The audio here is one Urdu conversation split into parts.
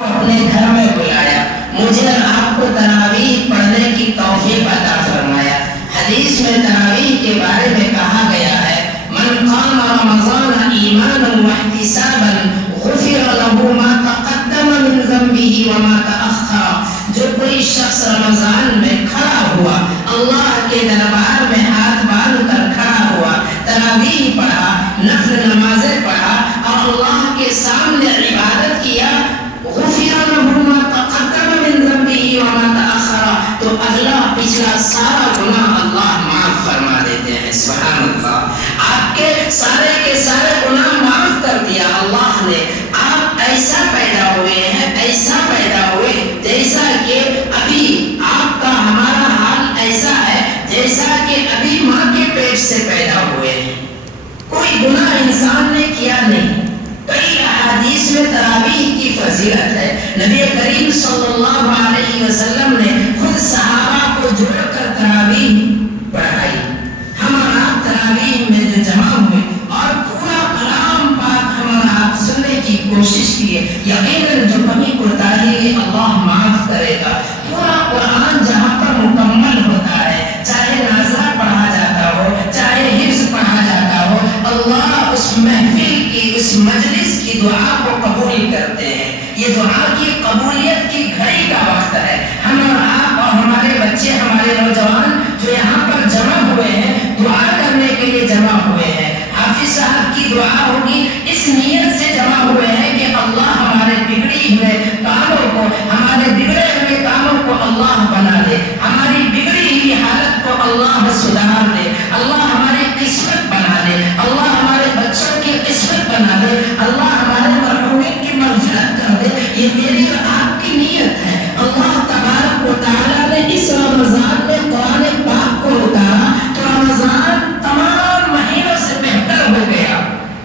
اپنے گھر میں بلایا، مجھے آپ کو تراویح پڑھنے کی توفیق عطا فرمایا۔ حدیث میں تراویح کے بارے میں کہا گیا ہے، من قام رمضان ایمانا واحتسابا غفر له ما تقدم من ذنبه وما تأخر۔ جو کوئی شخص رمضان میں کھڑا ہوا، اللہ کے دربار میں ہاتھ باندھ کر کھڑا ہوا، تراویح پڑھا، نفل نمازیں پڑھا اور اللہ کے سامنے عبادت کیا، غفر له ما تقدم من ذنبه وما تأخر، تو اگلا پچھلا سارا گناہ اللہ معاف فرما دیتے ہیں۔ سبحان اللہ، آپ کے سارے گناہ معاف کر دیا اللہ نے۔ آپ ایسا پیدا ہوئے ہیں، ایسا پیدا ہوئے جیسا کہ ابھی آپ کا ہمارا حال ایسا ہے جیسا کہ ابھی ماں کے پیٹ سے پیدا ہوئے ہیں، کوئی گناہ انسان نے کیا نہیں۔ کئی احادیث میں تراویح کی فضیلت ہے، نبی کریم صلی اللہ علیہ وسلم نے خود صحابہ کو جوڑ کر تراویح پڑھائی۔ ہم اور آپ تراویح میں جو جمع ہوئے اور پورا کلام پاک ہم اور آپ سننے کی کوشش کیے، یقیناً جو کمی کوتاہی اللہ معاف کرے گا۔ پورا قرآن جہاں پر مکمل ہوتا ہے، چاہے نازلہ پڑھا جاتا ہو، چاہے حفظ پڑھا جاتا ہو، اللہ اس محفل کی، اس مجلس کی دعا کو قبول کرتے ہیں۔ یہ دعا کی قبولیت کی گھڑی کا وقت ہے۔ ہم اور آپ اور ہمارے بچے، ہمارے نوجوان جو یہاں پر جمع ہوئے ہیں، دعا کرنے کے لیے جمع ہوئے ہیں۔ حافظ صاحب کی دعا ہوگی، اس نیت سے جمع ہوئے ہیں کہ اللہ ہمارے بگڑی ہوئے کاموں کو، ہمارے بگڑے ہوئے کاموں کو اللہ بنا دے، ہماری بگڑی ہوئی حالت کو اللہ سدھار دے، اللہ ہماری قسمت بنا دے، اللہ ہمارے بچوں کی قسمت بنا دے، اللہ ہمارے مرحومین کی مغفرت کر دے۔ یہ میری اور آپ کی نیت ہے۔ اللہ تبارک و تعالیٰ نے اس رمضان میں قرآن پاک کو اتارا تو رمضان تمام مہینوں سے بہتر ہو گیا،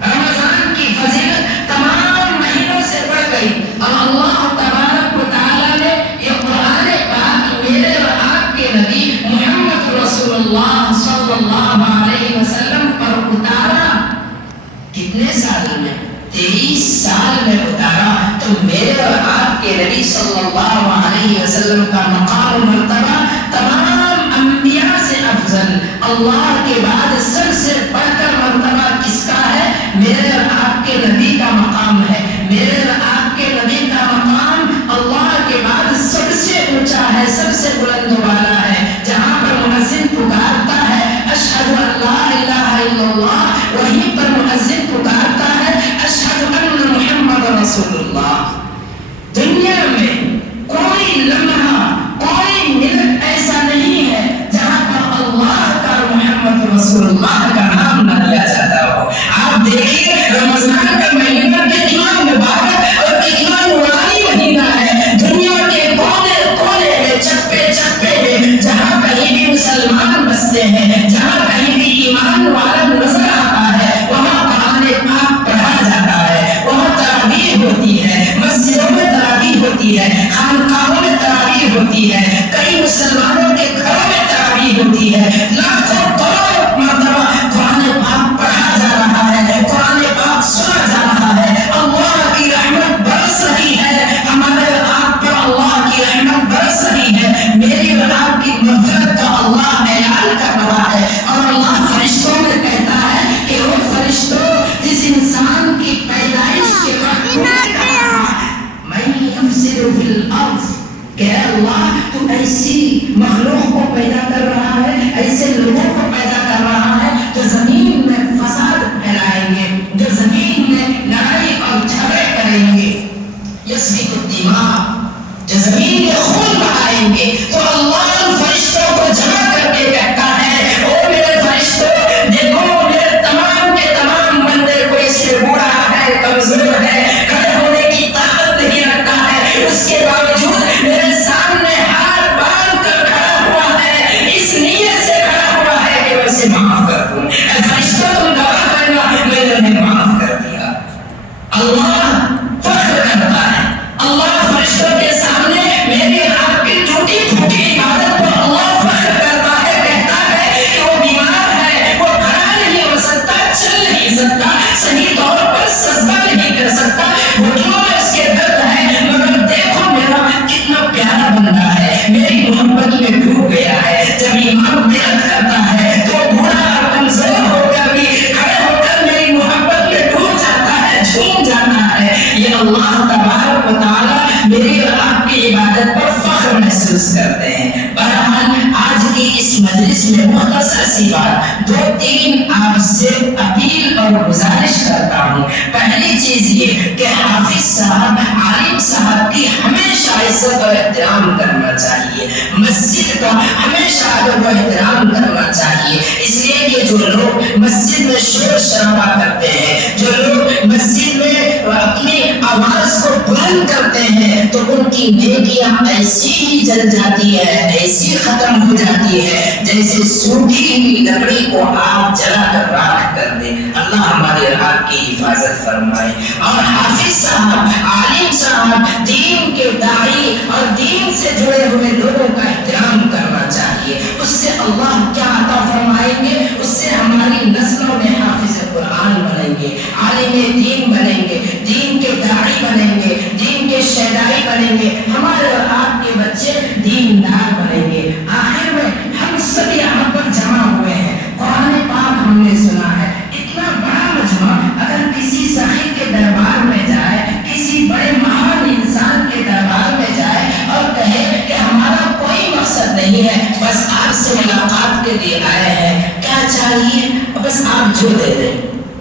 رمضان کی فضیلت تمام مہینوں سے بڑھ گئی، اور اللہ تبارک و تعالیٰ نے یہ قرآن پاک میرے اور آپ کے نبی محمد رسول اللہ صلی اللہ علیہ وسلم پر اتارا۔ کتنے سال میں؟ 23 سال میں اتارا۔ تو میرے اور آپ کے نبی صلی اللہ علیہ وسلم کا مقام و مرتبہ تمام انبیاء سے افضل، اللہ کے بعد سب سے بڑھ کر مرتبہ کس کا ہے؟ میرے اور آپ کے نبی کا مقام ہے۔ میرے اور آپ کے نبی کا مقام اللہ کے بعد سب سے اونچا ہے، سب سے بلند والا ہے۔ جہاں پر مؤذن پکارتا ہے اشہد ان لا الہ الا اللہ، وہیں پر مؤذن پکارتا ہے اشہد ان محمد رسول اللہ۔ دنیا میں کوئی لمحہ، کوئی منٹ ایسا نہیں ہے جہاں پر اللہ کا اور محمد رسول اللہ کا نام نہ لیا جاتا ہو۔ آپ دیکھیے رمضان کا مہینہ کتنا مبارک اور کتنا نورانی مہینہ ہے۔ دنیا کے کونے کونے میں، چپے چپے میں، جہاں کہیں بھی مسلمان بستے ہیں، جہاں کہیں بھی ایمان والا نظر آتا ہے، وہاں قرآن پاک پڑھا جاتا ہے، وہاں تراویح ہوتی ہے، مسجدوں میں تراویح ہوتی ہے، خانقاہوں میں تراویح ہوتی ہے، کئی مسلمانوں کے گھروں میں تراویح ہوتی ہے۔ لاکھوں کروڑوں مرتبہ قرآن پاک پڑھا جا رہا ہے، قرآن پاک سنا جا رہا ہے، اللہ کی رحمت برس رہی ہے، ہمارے آپ پر اللہ کی رحمت برس رہی ہے، میری اور آپ کی مغفرت کا اللہ اعلان کر رہا ہے، اور اللہ فرشتوں میں کہتا ہے کہ وہ فرشتوں جس انسان کی پیدائش کے وقت میں یفسد فی الارض، کہ اللہ تو ایسی مخلوق کو پیدا کر رہا ہے، ایسے لوگوں کو پیدا کر رہا ہے جو زمین میں فساد پھیلائیں گے، جو زمین میں لڑائی اور جھگڑے کریں گے، یسفک الدماء، جو زمین میں خون بہائیں گے۔ تو اللہ ان فرشتوں کو جمع کر کے کہتا ہے او میرے فرشتوں، دیکھو میرے تمام کے تمام بندے کو اس میں بوڑھا ہے، کمزور ہے، کھڑے ہونے کی طاقت نہیں رکھتا ہے، اس کے باوجود میرے سامنے ہاتھ باندھ کر کھڑا ہوا ہے، اس نیت سے کھڑا ہوا ہے کہ میں اسے معاف کر دوں۔ اے فرشتوں تم گواہ بننا، میں نے انہیں معاف کر دیا۔ اللہ فخر کرتا ہے، اللہ فرشتوں کے سامنے میری اور آپ کی ٹوٹی پھوٹی بات میری اور آپ کی عبادت پر فخر محسوس کرتے ہیں۔ بہرحال آج کی اس مجلس میں مختصر سی بات، 2-3 آپ سے اپیل اور گزارش کرتا ہوں۔ پہلی چیز یہ کہ حافظ صاحب، عالم صاحب کی ہمیشہ عزت اور احترام کرنا چاہیے، مسجد کا ہمیشہ ادب و احترام کرنا چاہیے، اس لیے کہ جو لوگ مسجد میں شور شرابہ کرتے ہیں، جو لوگ مسجد میں اپنی آواز کو بلند کرتے ہیں، تو ان کی نیکیاں ایسی ہی جل جاتی ہے، ایسی ختم ہو جاتی ہے جیسے سوکھی ہوئی لکڑی کو آپ جلا کر راکھ کر دیں۔ اللہ ہماری اور آپ کی حفاظت فرمائے۔ اور حافظ صاحب، عالم صاحب، دین کے داعی اور دین سے جڑے ہوئے لوگوں کا احترام کرنا چاہیے۔ اس سے اللہ کیا عطا فرمائیں گے؟ اس سے ہماری نسلوں میں حافظ قرآن بنیں گے، عالم دین بنیں گے، دین کے داعی بنیں گے، دین کے شہدائی بنیں گے، ہمارے اور آپ کے بچے دیندار بنیں گے۔ آخر میں ہم سب یہاں پر جمع ہوئے ہیں، قرآن پاک ہم نے سنا ہے، اتنا بڑا مجمع اگر کسی سخی کے دربار میں جائے، کسی بڑے مہان انسان کے دربار میں جائے اور کہے کہ ہمارا کوئی مقصد نہیں ہے، بس آپ سے ملاقات کے لیے آئے ہیں، کیا چاہیے؟ بس آپ جو دے دیں،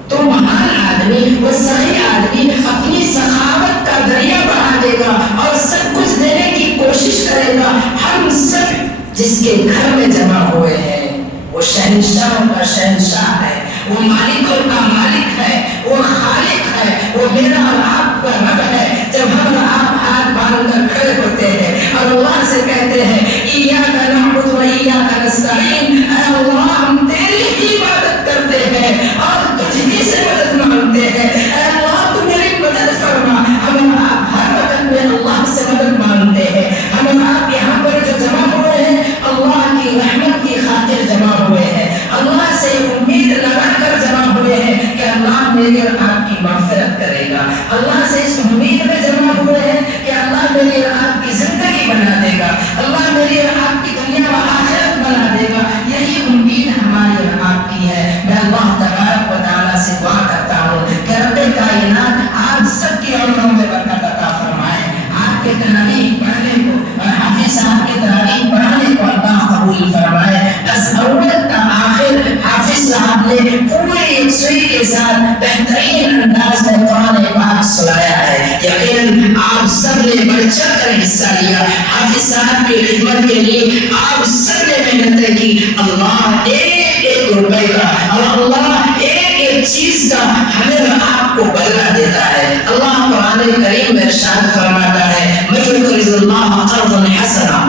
تو مہان آدمی، وہ سخی آدمی اپنی سخاوت کا دریا بڑھا دے گا اور سب کچھ دینے کی کوشش کرے گا۔ ہم سب جس کے گھر میں جمع ہوئے ہیں، وہ شہنشاہوں کا شہنشاہ ہے، وہ مالکوں کا مالک ہے، وہ خالق ہے، وہ میرا اور آپ کا رب ہے۔ جب ہم اور آپ ہاتھ باندھ کر کھڑے ہوتے ہیں اور اللہ سے کہتے ہیں ایاک نعبد و ایاک نستعین، اے اللہ ہم تیری ہی عبادت کرتے ہیں اور تجھ ہی سے مدد مانگتے ہیں، اے اللہ تو میری مدد فرما۔ ہم اور آپ ہر وقت میں اللہ سے مدد مانگتے ہیں۔ ہم اور آپ یہاں پر جو جمع ہوئے ہیں، اللہ کی رحمت کی خاطر جمع ہوئے ہیں، اللہ سے امید لگا کر جمع ہوئے ہیں کہ اللہ میری اور آپ کی مغفرت کرے گا، اللہ سے اس امید میں جمع ہوئے ہیں کہ اللہ میری اور آپ کی زندگی بنا دے گا، اللہ میری اور آپ کی دنیا و آخرت بنا دے گا۔ یہی امید ہماری اور آپ کی ہے۔ میں اللہ تبارک و تعالیٰ سے دعا کرتا ہوں کہ رب کائنات آپ سب کی عمروں میں برکت عطا فرمائے، آپ کے تراویح پڑھنے کو اور حافظ صاحب کے تراویح پڑھانے کو اللہ قبول فرمائے۔ از اول تا آخر حافظ صاحب نے پورے یکسوئی کے ساتھ بہترین انداز میں قرآن پاک سنایا ہے۔ یقیناً آپ سب نے بڑھ چڑھ کر حصہ لیا، حافظ صاحب کی خدمت کے لیے آپ سب نے محنتیں کی۔ اللہ ایک ایک روپے کا اور اللہ ایک ایک چیز کا ہمیں اور آپ کو بدلہ دیتا ہے۔ اللہ قرآن کریم میں ارشاد فرماتا ہے من یقرض اللہ قرضا حسنا،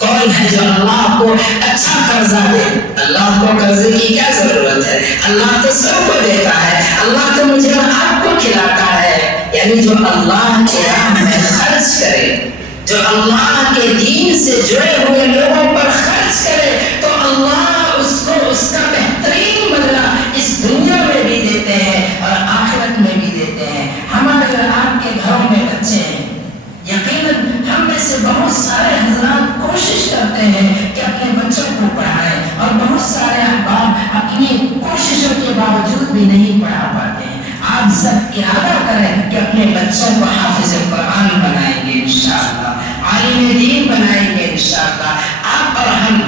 کون ہے جو اللہ کو اچھا قرضہ دے؟ اللہ کو قرضے کی کیا ضرورت ہے؟ اللہ تو سب کو دیتا ہے، اللہ تو مجھے اور آپ کو کھلاتا ہے۔ یعنی جو اللہ کے راہ میں خرچ کرے، جو اللہ کے دین سے جڑے ہوئے لوگوں پر خرچ کرے، تو اللہ اس کو اس کا بہترین بدلہ اس دنیا میں بھی دیتے ہیں اور آخرت میں بھی دیتے ہیں۔ ہمارے اور آپ کے گھروں میں بچے ہیں، یقیناً ہم میں سے بہت سارے حضرات کوشش کرتے ہیں کہ اپنے بچوں کو پڑھائیں، اور بہت سارے احباب اپنی کوششوں کے باوجود بھی نہیں پڑھا پاتے ہیں۔ آپ سب ارادہ کریں کہ اپنے بچوں کو حافظ قرآن بنائیں گے انشاءاللہ، عالم دین بنائیں گے انشاءاللہ۔ آپ اور ہم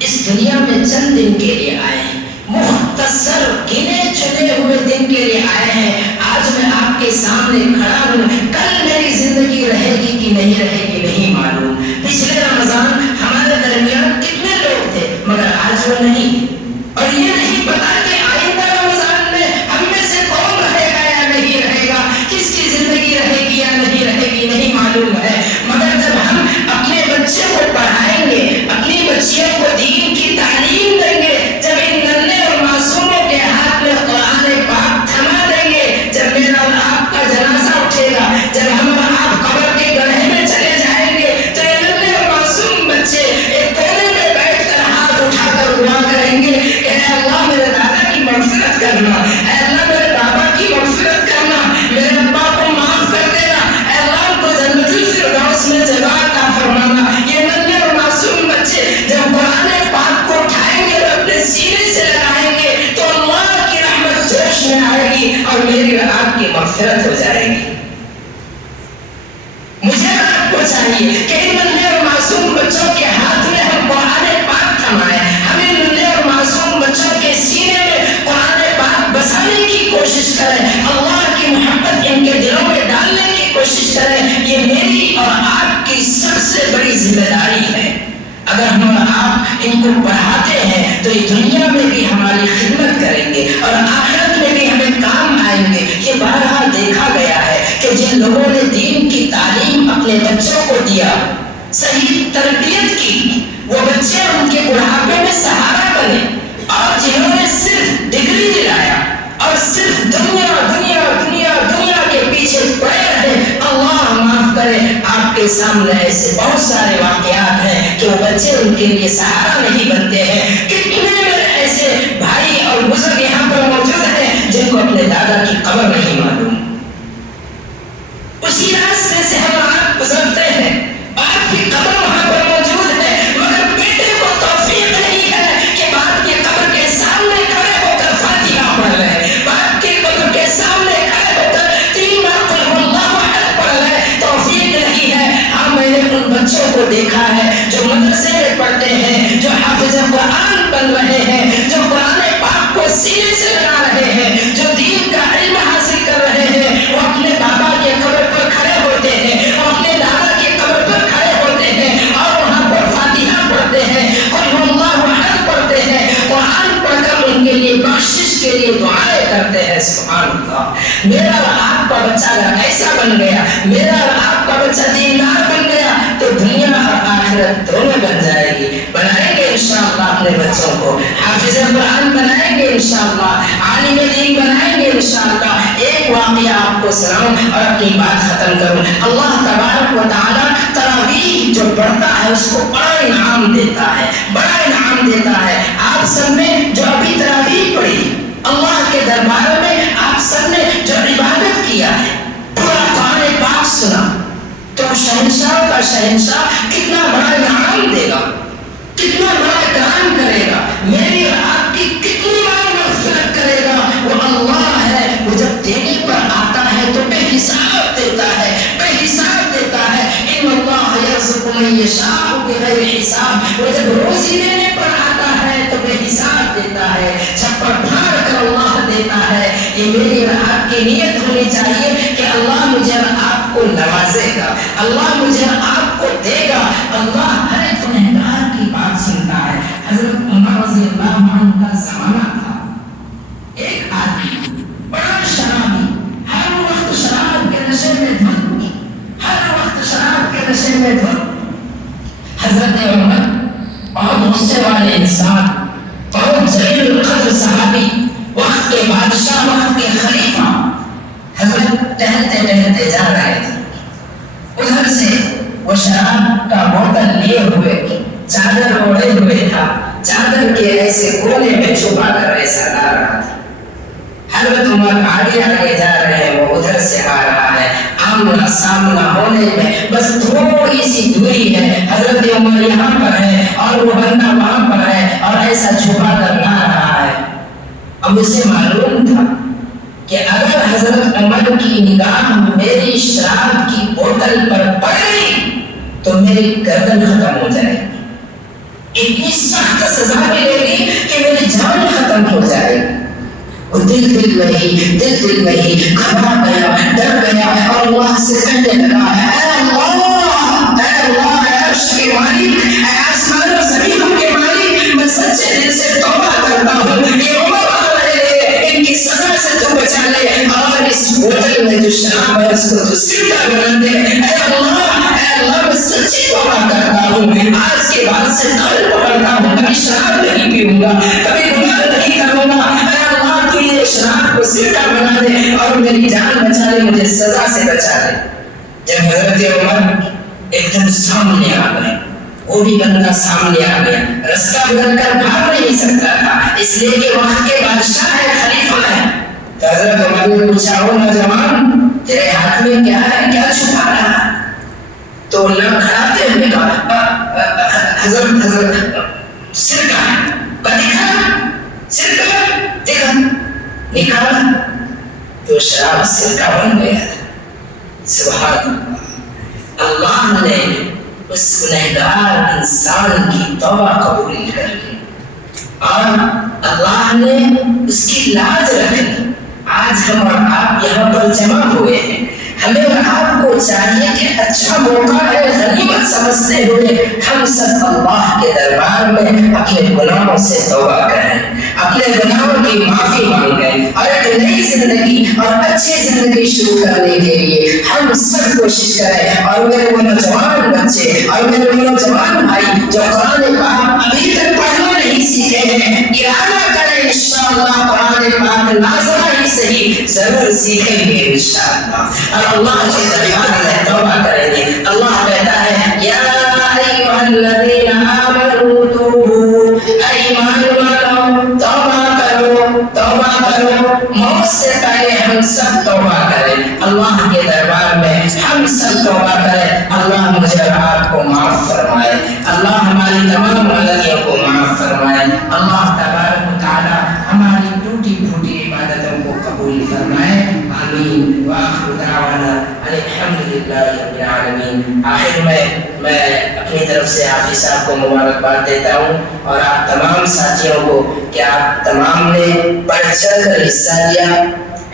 اس دنیا میں چند دن کے لیے آئے ہیں، مختصر گنے چنے ہوئے دن کے لیے آئے ہیں۔ آج میں آپ کے سامنے کھڑا ہوں، کل میری زندگی رہے گی کہ نہیں رہے گی نہیں معلوم۔ پچھلے رمضان ہمارے درمیان کتنے لوگ تھے، مگر آج وہ نہیں، اور یہ نہیں پتا کہ آئندہ رمضان میں ہم میں سے کون رہے گا یا نہیں رہے گا، کس کی زندگی رہے گی یا نہیں رہے گی نہیں معلوم ہے۔ مگر جب ہم اپنے بچے کو پڑھائیں گے، اپنی بچیوں کو دین کی تعلیم دیں گے، جب ان ننھے اور معصوموں کے ہاتھ میں قرآن پاک تھما دیں گے، جب میرا اور آپ کا جنازہ اٹھے گا، جب ہم اور آپ قبر کے گڑھے میں چلے جائیں گے، تو یہ ننھے اور معصوم بچے ایک کونے میں بیٹھ کر ہاتھ اٹھا کر دعا کریں گے چاہیے کہ ان ننھے اور معصوم بچوں کے ہاتھ میں ہم قرآن پاک تھمائیں، ہمیں ننھے اور معصوم بچوں کے سینے میں قرآن پاک بسانے کی کوشش کریں، اللہ کی محبت ان کے دلوں میں ڈالنے کی کوشش کریں۔ یہ میری اور آپ کی سب سے بڑی ذمہ داری ہے۔ اگر ہم اور آپ ان کو پڑھاتے ہیں تو یہ دنیا میں بھی ہماری خدمت کریں گے اور آخرت میں بھی ہمیں کام آئیں گے۔ یہ بارہا دیکھا گیا ہے کہ جن لوگوں نے دین کی تعلیم اپنے بچوں کو دیا، صحیح تربیت کی، وہ بچے ان کے بڑھاپے میں سہارا بنے، اور جنہوں نے صرف ڈگری دلایا اور صرف دنیا دنیا دنیا دنیا کے پیچھے پڑے رہے، اللہ معاف کرے، آپ کے سامنے ایسے بہت سارے واقعات ہیں کہ وہ بچے ان کے لیے سہارا نہیں بنتے ہیں۔ کتنے میرے ایسے بھائی اور بزرگ یہاں پر موجود ہیں جن کو اپنے دادا کی قبر نہیں معلوم۔ اسی راستے سے ہم آپ گزرتے ہیں، آپ کی قبر وہاں پر موجود ہے، مگر بیٹے کو توفیق نہیں ہے کہ باپ کی قبر کے سامنے کھڑے ہو کر فاتحہ پڑھ لے، باپ کی قبر کے سامنے کھڑے ہو کر 3 بار قل هو اللہ احد پڑھ لے، توفیق نہیں ہے۔ ہاں، میں نے ان بچوں کو دیکھا ہے جو مدرسے میں پڑھتے ہیں، جو حافظ قرآن بن رہے ہیں، جو قرآن پاک کو سینے سے لگا رہے ہیں، جو دین کا علم حاصل کر رہے ہیں، وہ اپنے بابا کے قبر پر کھڑے ہوتے ہیں، وہ اپنے دادا کے قبر پر کھڑے ہوتے ہیں اور وہاں پر فاتحہ پڑھتے ہیں، قل هو اللہ احد پڑھتے ہیں، قرآن پڑھ کر ان کے لیے بخشش کے لیے دعائیں کرتے ہیں۔ سبحان اللہ۔ میرا اور آپ کا بچہ اگر ایسا بن گیا، میرا اور آپ کا بچہ دیندار بن گیا تو دنیا اور آخرت دونوں بن جائے گی۔ بنائیں گے انشاءاللہ اپنے بچوں کو، حافظ قرآن بنائیں گے انشاءاللہ، عالم دین بنائیں گے انشاءاللہ۔ ایک واقعہ آپ کو سناؤں اور اپنی بات ختم کروں۔ اللہ تبارک و تعالیٰ تراویح جو پڑھتا ہے اس کو بڑا انعام دیتا ہے، بڑا انعام دیتا ہے۔ آپ سب نے جو ابھی تراویح پڑھی، اللہ کے دربار میں آپ سب نے جو عبادت کیا ہے، پورا قرآن پاک سنا، تو شہنشاہ کا شہنشاہ کتنا بڑا انعام دے گا، کتنا بڑا اکرام کرے گا، میری اور آپ کی کتنی بار مغفرت کرے گا۔ وہ اللہ ہے، وہ جب دینے پر آتا ہے تو بے حساب دیتا ہے، بے حساب دیتا ہے۔ ان اللہ یرزق من یشاء بغیر حساب، وہ جب روزی دینے پر آتا ہے تو بے حساب دیتا ہے، چھپڑ پھاڑ کر اللہ دیتا ہے۔ یہ میری اور آپ کی نیت ہونی چاہیے کہ اللہ مجھے اور آپ کو نوازے گا، اللہ مجھے اور آپ کو دے گا۔ اللہ ہر ایک گنہگار کی بات سنتا ہے۔ حضرت عمر رضی اللہ عنہ کا زمانہ تھا، ایک آدمی بڑا شرابی، ہر وقت شراب کے نشے میں دھن، ہر وقت شراب کے نشے میں دھن۔ حضرت عمر بہت غصے والے انسان، بہت جلیل القدر صحابی، وقت کے بادشاہ، وقت کے خلیفہ، حضرت ٹہلتے ٹہلتے جا رہے تھے، ادھر سے وہ شراب کا بوتل لیے ہوئے چادر اوڑے ہوئے تھا، چادر کے ایسے کونے میں چھپا کر ایسا لا رہا تھا۔ حضرت عمر آگے آگے جا رہے ہیں، وہ ادھر سے آ رہا ہے، آمنا سامنا ہونے میں بس تھوڑی سی دوری ہے۔ حضرت عمر یہاں پر ہے اور وہ بندہ وہاں پر ہے اور ایسا چھپا کر لا رہا ہے۔ اب اسے معلوم تھا کہ اگر حضرت عمر کی نگاہ میری شراب کی بوتل پر پڑ گئی تو میری گردن ختم ہو جائے گی، اتنی سخت سزا ملے گی کہ میری جان ختم ہو جائے گی۔ وہ دل میں ہی گھبرا گیا، ڈر گیا اور اللہ سے کہنے لگا، اے اللہ، اے اللہ، اے عرش کے مالک، اے آسمان و زمین کے مالک، میں سچے دل سے توبہ کرتا ہوں، یہ عمر آ رہے ہیں، ان کی سزا سے تو بچا لے، اور اس بوتل میں جو شراب ہے اس کو تو سرکہ بنا دے۔ اے اللہ، میں سچی توبہ کرتا ہوں، آج کے بعد سے قلب پکڑتا ہوں، کبھی شراب نہیں پیوں گا، کبھی گناہ نہیں کروں گا۔ اے اللہ، تو یہ شراب کو سرکہ بنا دے اور میری جان بچا لے، مجھے سزا سے بچا لے۔ جب حضرت عمر ایک دم سامنے آ گئے، وہ بھی بندہ سامنے آ گیا، رستہ بدل کر بھاگ نہیں سکتا تھا، اس لیے کہ وہاں کے بادشاہ ہے، خلیفہ ہے۔ تو حضرت عمر نے پوچھا، او نوجوان، تیرے ہاتھ میں کیا ہے، کیا چھپا رہا ہے؟ تو لڑکھڑاتے ہوئے کہا، حضرت سرکہ ہے، دکھا سرکہ، دیکھا نکالا تو شراب سرکہ بن گیا تھا۔ سبحان اللہ، اللہ اللہ نے اس گنہگار انسان کی توبہ قبول کر لی اور اللہ نے اس کی لاج رکھ لی. آج ہم اور آپ یہاں پر جمع ہوئے ہیں. ہمیں اور آپ کو چاہیے کہ اچھا موقع ہے غنیمت سمجھتے ہوئے ہم سب اللہ کے دربار میں اپنے گناہوں سے توبہ کریں, اپنے گناہوں کی معافی مانگیں اور ایک نئی زندگی اور اچھی زندگی شروع کرنے کے لیے ہم سب کوشش کریں. اور میرے وہ نوجوان بچے اور میرے وہ نوجوان بھائی جو قرآن پاک ابھی تک پڑھنا نہیں سیکھے ہیں, ارادہ کریں انشاءاللہ قرآن پاک نازلہ ہی صحیح ضرور سیکھیں گے انشاءاللہ اور اللہ کے دربار میں توبہ کریں گے. اللہ کہتا ہے یا ایھا الذین آمنوا توبوا, اے ایمان والو توبہ کرو, توبہ کرو. موت سے پہلے ہم سب توبہ کریں, اللہ کے دربار میں ہم سب توبہ کریں. اللہ مجھے اور آپ کو معاف فرمائے, اللہ ہماری تمام غلطیوں کو معاف فرمائے. اللہ تبارک و تعالی ہماری ٹوٹی پھوٹی عبادتوں کو قبول فرمائے. آمین. وآخر دعوانا الحمدللہ رب العالمین. آخر میں اپنی طرف سے حافظ صاحب کو مبارکباد دیتا ہوں اور آپ تمام ساتھیوں کو کہ آپ تمام نے بڑھ چڑھ کر حصہ لیا.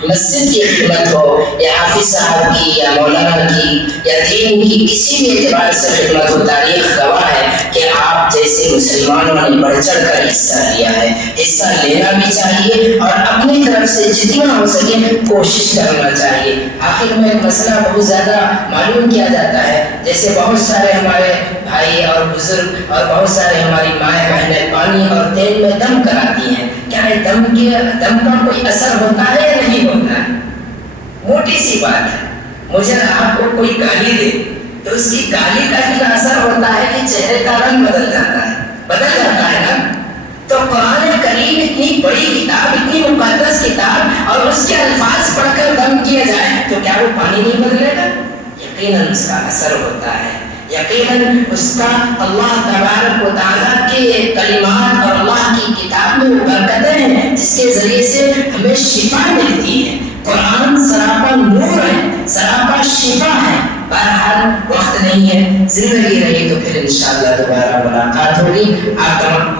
مسجد کی خدمت ہو یا حافظ صاحب کی یا مولانا کی یا دین کی کسی بھی اعتبار سے خدمت ہو, تاریخ گواہ ہے کہ آپ جیسے مسلمانوں نے بڑھ چڑھ کر حصہ لیا ہے. حصہ لینا بھی چاہیے اور اپنی طرف سے جتنا ہو سکے کوشش کرنا چاہیے. آخر میں ایک مسئلہ بہت زیادہ معلوم کیا جاتا ہے, جیسے بہت سارے ہمارے بھائی اور بزرگ اور بہت سارے ہماری مائیں بہنیں پانی اور تیل میں دم کراتی ہیں. کیا دم کا کوئی اثر ہوتا ہے یا نہیں ہوتا ہے؟ موٹی سی بات ہے. مجھے آپ کو کوئی گالی دے تو اس کی گالی کا کیا اثر ہوتا ہے کہ چہرے کا رنگ بدل جاتا ہے نا. تو قرآن کریم اتنی بڑی کتاب, اتنی مقدس کتاب, اور اس کے الفاظ پڑھ کر دم کیا جائے تو کیا وہ پانی نہیں بدلے گا؟ یقیناً اس کا اثر ہوتا ہے, یقیناً اس کا اللہ تبارک و تعالیٰ کے کلمات اور اللہ کی کتاب میں برکتیں ہیں جس کے ذریعے سے ہمیں شفا ملتی ہے. قرآن سراپا نور ہے, سراپا شفا ہے. بہرحال وقت نہیں ہے, زندگی رہی تو پھر انشاءاللہ دوبارہ ملاقات ہوگی. آپ